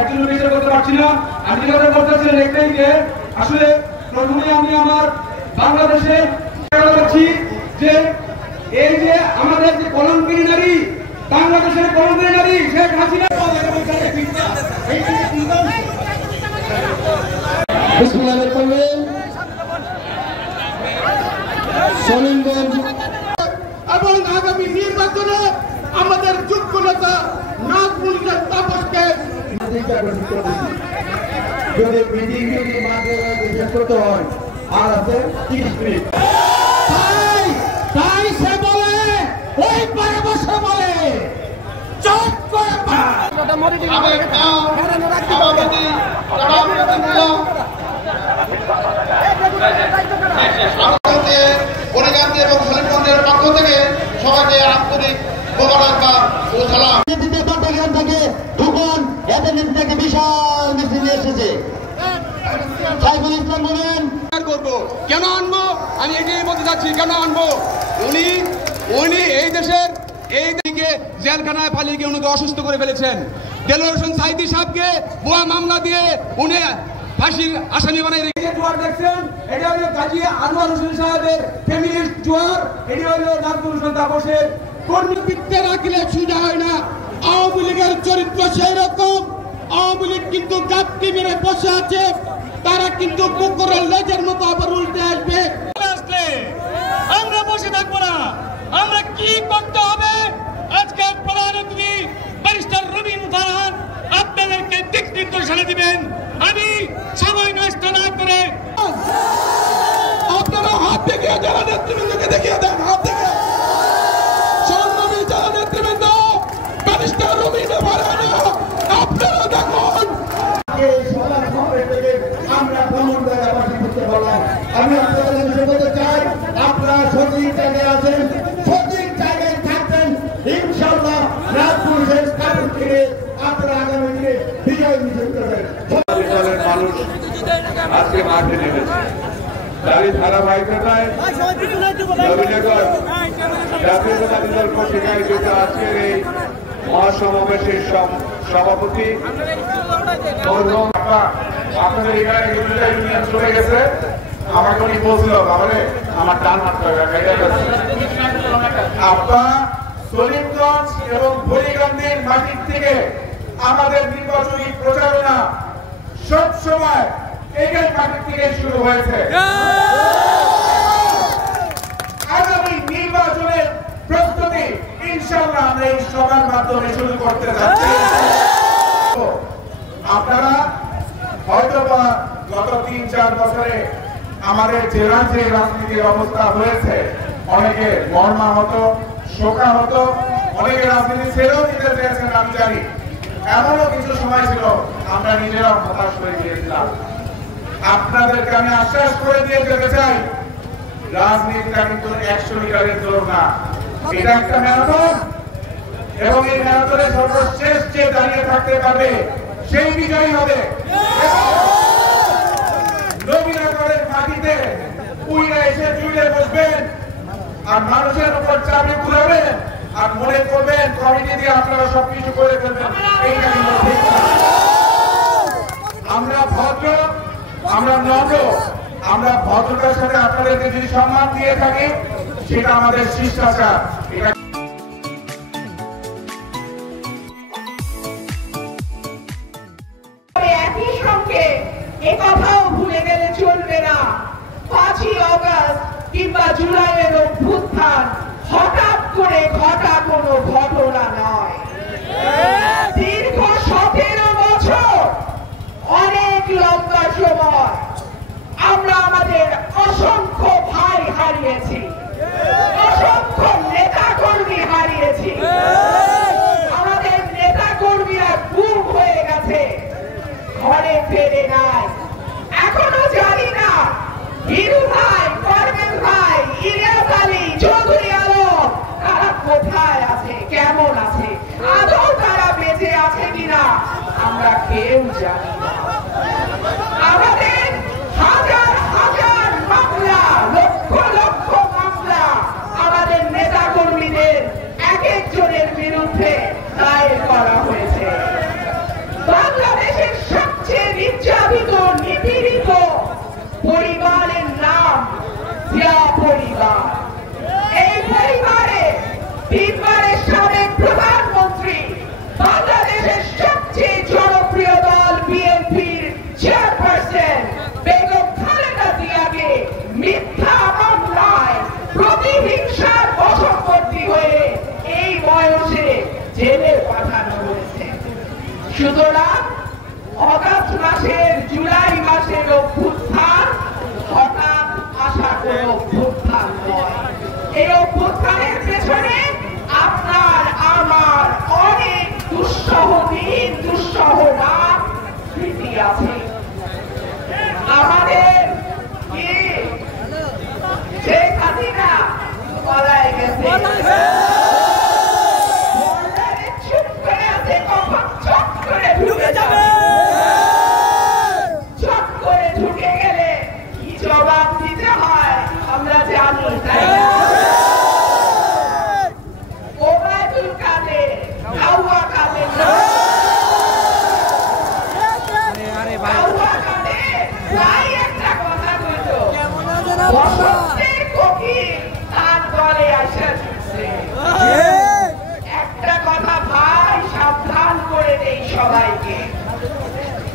একজন বিচার করতে পারছি না। আমি যে কথা বলতেছিলেন একটাই যে আসলে প্রথমে আমি আমার বাংলাদেশে বলছি যে এই যে আমাদের যে কলঙ্কিনী নারী, বাংলাদেশের কলঙ্কিনী নারী শেখ হাসিনা এবং আগামী নির্বাচনে আমাদের যোগ্য নেতা নাজমুল তাপসকে যদি বিজেপি করতে হয় আর আছে 30 মিনিট। তাই সে বলে ওই পারে বসে বলে চুপ করে এবং সলিমগঞ্জের পক্ষ থেকে সবাইকে আন্তরিক মোবারকবাদ ও সালাম। চট্টগ্রাম থেকে ঢুকুন, এদের থেকে বিশাল মিছিল এসেছে। সাইফুল ইসলাম বলেন করবো কেন আনবো, আমি এটাই বলতে চাচ্ছি কেন আনবো। উনি এই দেশের এই দিকে জেলখানায় পালিয়ে গিয়ে উনাকে অসুস্থ করে ফেলেছেন। দেলোয়ার হোসেন সাইদি সাহেবকে ভুয়া মামলা দিয়ে উনি ফাঁসির আসামি বানাই রেখেছে। জোয়ার দেখছেন, এটা হলো গাজী আনোয়ার হোসেন সাহেবের ফ্যামিলিস্ট জোয়ার, এটা হলো নাজমুল হোসেন তাপসের কর্মী। পিঠে রাখলে সুবিধা হয় না। আওয়ামী লীগের চরিত্র সেই রকম। আওয়ামী লীগ কিন্তু গাপটি মেরে বসে আছে, তারা কিন্তু কুকুরের লেজের মতো আবার উল্টে আসবে। আমরা বসে থাকবো না, আমরা কি করতে হবে। আজকের প্রধান অতিথি ব্যারিস্টার রবিন ফারহান আপনাদেরকে দিক নির্দেশনা দিবেন। আমি সময় নষ্ট না করে আপনারা হাত দেখিয়ে যারা নেতৃবৃন্দকে দেখিয়ে দেন, হাত দেখে সৌরভী যারা নেতৃবৃন্দ ব্যারিস্টার রবিন ফারহান আপনারা দেখুন। আমরা ভ্রমণ জায়গাবাসী করতে পারলাম। আমি আপনাদের বলতে চাই আপনারা সঠিক জায়গায় আছেন, সঠিক জায়গায় থাকবেন। ইনশাআল্লাহ রাজপুর শেষ কাপড় থেকে আপনারা আগামী দিনে বিজয় মিছিল করবেন। মানুষ আজকে মাঠে নেমেছে, তারই ধারাবাহিকতায় নবীনগর জাতীয়তাবাদী দল কর্তৃক আয়োজিত আজকের এই মহাসমাবেশের সভাপতি আপনাদের এখানে ইউনিয়ন চলে গেছে। আমাকে উনি বলছিল তাহলে আমার ডান হাত আপা সলিমগঞ্জ এবং ভলিগঞ্জের মাটির থেকে আমাদের নির্বাচনী প্রচারণা সব সময় এই মাটির থেকে শুরু হয়েছে। আগামী নির্বাচনের প্রস্তুতি ইনশাআল্লাহ আমরা এই সভার মাধ্যমে শুরু করতে যাচ্ছি। আপনারা হয়তো বা গত ৩-৪ বছরে আমাদের জেলার যে রাজনীতির অবস্থা হয়েছে, অনেকে মর্মাহত, শোকাহত, অনেকে রাজনীতি ছেড়েও দিতে চেয়েছেন। আমি জানি এমনও কিছু সময় ছিল আমরা নিজেরাও হতাশ হয়ে গিয়েছিলাম। আপনাদেরকে আমি আশ্বাস করে দিয়ে যেতে চাই, রাজনীতিটা কিন্তু ১০০ মিটারের দৌড় না, এটা একটা ম্যারাথন। এবং এই ম্যারাথনে সর্বশেষ যে দাঁড়িয়ে থাকতে পারবে সেই বিজয়ী হবে। নবীনগরের মাটিতে উইরা এসে জুড়ে বসবেন আর মানুষের উপর চাপে ঘুরাবেন আর মনে করবেন কমিটি দিয়ে আপনারা সবকিছু করে ফেলবেন। এইটা কিন্তু ঠিক না। আমরা ভদ্র, আমরা নম্র, আমরা ভদ্রতার সাথে আপনাদেরকে যদি সম্মান দিয়ে থাকি সেটা আমাদের শিষ্টাচার। একই সঙ্গে একথাও ভুলে গেলে চলবে না, ৫ই আগস্ট কিংবা জুলাইয়ের অভ্যুত্থান হঠাৎ করে ঘটা কোনো ঘটনা নয়। দীর্ঘ ১৭ বছর, অনেক লম্বা সময় আমরা আমাদের অসংখ্য ভাই হারিয়েছি, অসংখ্য নেতা কর্মী হারিয়েছি। আমাদের নেতা কর্মীরা গুম হয়ে গেছে, ঘরে ফেরে নাই। এখনো জানি না হিরু ভাই, পারভেজ ভাই, ইলিয়াস আলী, চৌধুরী আলম তারা কোথায় আছে, কেমন আছে, আদৌ তারা বেঁচে আছে কিনা আমরা কেউ জানি না। আমাদের হাজার হাজার মামলা, লক্ষ লক্ষ মামলা আমাদের নেতা কর্মীদের এক একজনের বিরুদ্ধে দায়ের করা হয়েছে। বাংলাদেশ জিয়া পরিবার। এই পরিবারে তিনবারের সাবেক প্রধানমন্ত্রী, বাংলাদেশের সবচেয়ে জনপ্রিয় দল বিএনপির চেয়ারপারসন বেগম খালেদা জিয়াকে মিথ্যা মামলায় প্রতিহিংসার বশবর্তী হয়ে এই বয়সে জেলে পাঠানো হয়েছে। সুতরাং অগাস্ট মাসের, জুলাই মাসের অভ্যুত্থান হঠাৎ আসা কোন অভ্যুত্থান নয়। এই অভ্যুত্থানের পেছনে আপনার আমার অনেক দুঃসহ দিন, দুঃসহ রাত স্মৃতি আছে। আমাদের কি শেখ হাসিনা পালায় গেছে, চুপ করে আছে, কখন চট করে ঢুকে যাবে, চট করে ঢুকে গেলে কি জবাব দিতে হয় আমরা জানি, তাই না? ওবায়দুল কাদের, কাউয়া কাদের, কাউয়া কাদের প্রায় একটা কথা কইত, বসন্তের কোকিল তার দলে আসা ঢুকছে। একটা কথা ভাই সাবধান করে দেই সবাইকে,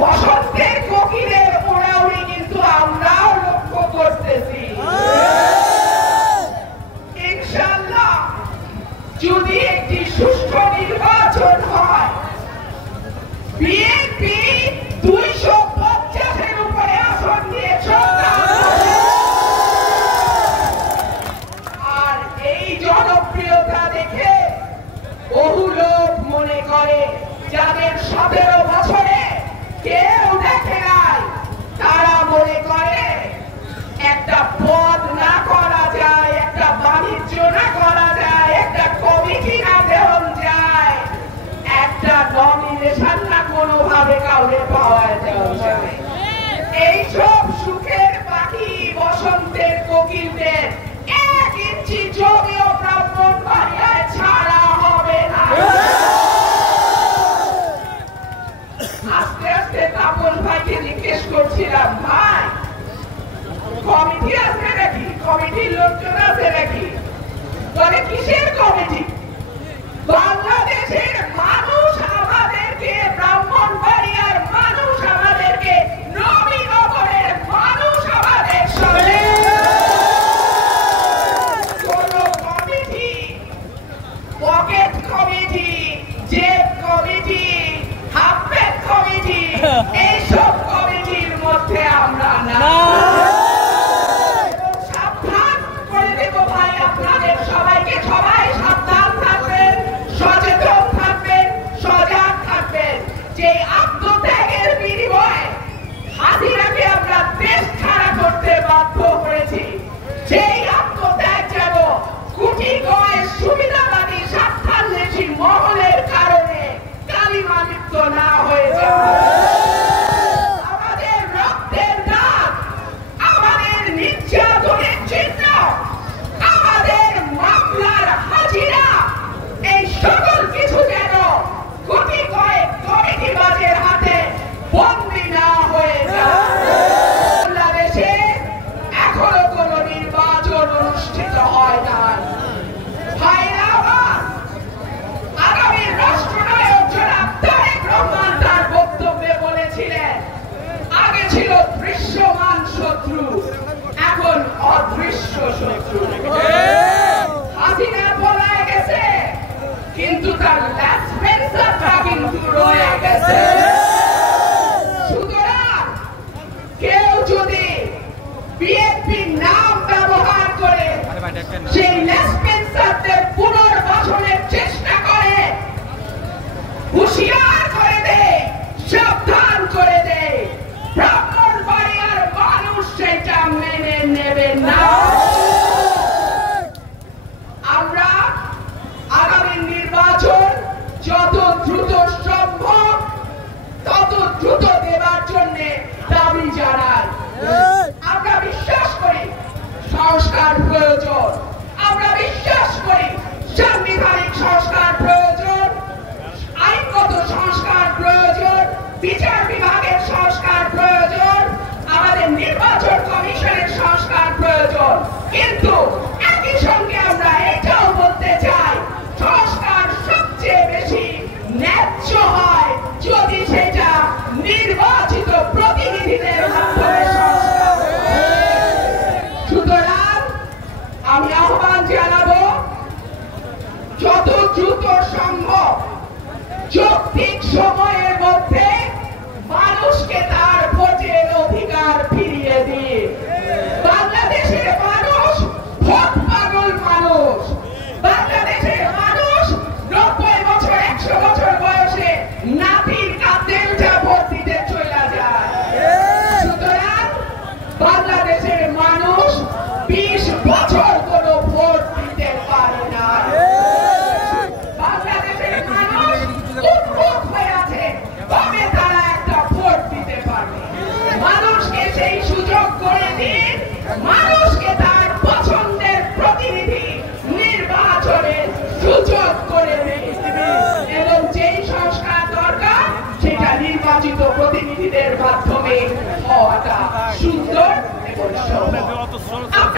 বসন্তের কোকিলের ওড়াউড়ি কিন্তু আমরাও লক্ষ্য করতেছি। ইনশাআল্লাহ যদি একটি সুষ্ঠু নির্বাচন হয়, বিএনপি 250-এর উপরে আসন নিয়ে আর এই জনপ্রিয়তা দেখে বহু লোক মনে করে যাদের 17 বছরে কেউ দেখে নাই, তারা মনে করে একটা পদ না করা যায়, একটা বাণিজ্য না করা যায়, একটা কমিটি না দেওয়া যায়, একটা নমিনেশন না কোনোভাবে কাউকে পাওয়া যায়। এইসব সুখের পাখি বসন্তের কোকিলদের 1 ইঞ্চি জমিও ব্রাহ্মণবাড়িয়ায় ছাড়া হবে না। আস্তে আস্তে তাপন ভাইকে জিজ্ঞেস করছিলাম, ভাই কমিটি আছে নাকি, কমিটির লোকজন আছে নাকি? বলে কিসের কমিটি? বাংলাদেশের মানুষ আমাদেরকে, ব্রাহ্মণবাড়িয়ার মানুষ আমাদেরকে, নবীনগরের মানুষ আমাদের সঙ্গে কোন কমিটি, পকেট কমিটি, জেব কমিটি, হাফ প্যান্ট কমিটি, এইসব কমিটির মধ্যে আমরা না। সাবধান করে দেব ভাই আপনাদের সবাইকে, সবাই সাবধান থাকবেন, সচেতন থাকবেন, সজাগ থাকবেন। যে আত্মত্যাগের বিনিময়ে হাসিনাকে আমরা দেশ ছাড়া করতে বাধ্য করেছি, সেই আত্মত্যাগ যেন কোটি কয়েক সুবিধাবাদী স্বার্থান্বেষী মহলের কারণে কালিমালিপ্ত না হয়ে যায়। আমাদের রক্তের দাগ, আমাদের নির্যাতনের চিহ্ন, আমাদের মামলার হাজিরা, এই সকল কিছু যেন কোটি কয়েক কমিটিবাজের হাতে বন্দী না হয়ে যায়। বাংলাদেশে এখনো কোন নির্বাচন অনুষ্ঠিত হয় না। ভাইরা আমার, আগামী রাষ্ট্রনায়ক জনাব তারেক রহমান তার বক্তব্যে বলেছিলেন, আগে ছিল দৃশ্যমান শত্রু, এখন অদৃশ্য শত্রু। হাসিনা পলায় গেছে, কিন্তু তার ল্যাসপেন্সারটা কিন্তু রয়ে গেছে। সুতরাং কেউ যদি বিএনপির নাম ব্যবহার করে সেই ল্যাসপেন্সারদের পুনর্বাসনের চেষ্টা করে, হুঁশিয়ার করে দেয়, সাবধান করে দেয়, ব্রাহ্মণবাড়িয়ার মানুষ সেটা মেনে নেবে না। আমরা আগামী নির্বাচন যত দ্রুত সম্ভব তত দ্রুত দেবার জন্য দাবি জানাই। আমরা বিশ্বাস করি সংস্কার প্রয়োজন, আমরা বিশ্বাস করি সাংবিধানিক সংস্কার প্রয়োজন, আইনগত সংস্কার প্রয়োজন, বিচার বিভাগের সংস্কার প্রয়োজন, আমাদের নির্বাচন কমিশনের সংস্কার প্রয়োজন। কিন্তু একই সঙ্গে আমরা এটাও বলতে চাই সংস্কার সবচেয়ে বেশি ন্যায্য হয় যদি সেটা নির্বাচিত প্রতিনিধিদের মাধ্যমে সংস্কার। সুতরাং আমি আহ্বান জানাবো যত দ্রুত সম্ভব যৌক্তিক সময়ের মধ্যে মানুষকে তার ভোটের অধিকার ফিরিয়ে দিয়ে বাংলাদেশের মানুষ ভোট পাগল মানুষ। বাংলাদেশের মানুষ 90 বছর 100 বছর বয়সে নাতির কাঁধে উঠে ভোট দিতে চলে যায়। সুতরাং বাংলাদেশের মানুষ 20 বছর কোনো ভোট দিতে পারে না। বাংলাদেশের মানুষ উন্মুখ হয়ে আছে, তবে তারা একটা ভোট দিতে পারবে। মানুষকে সেই সুযোগ করে দিন, মানুষকে তার পছন্দের প্রতিনিধি নির্বাচনের সুযোগ করে দিন এবং যেই সংস্কার দরকার সেটা নির্বাচিত প্রতিনিধিদের মাধ্যমে হওয়াটা সুন্দর এবং সহজ।